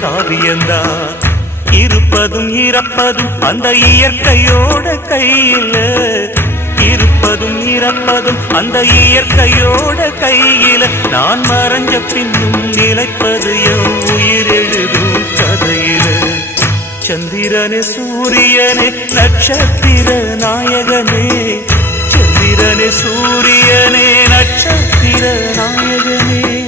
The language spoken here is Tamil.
காவியந்தான். இருப்பதும் இறப்பதும் அந்த இயற்கையோட கையில, இருப்பதும் இறப்பதும் அந்த இயற்கையோட கையில. நான் மறைஞ்ச பின்னும் நிலைப்பது என் உயிர் எழுதும் கதையில. சந்திரனே சூரியனே நட்சத்திர நாயகனே, சந்திரனே சூரியனே நட்சத்திர நாயகனே.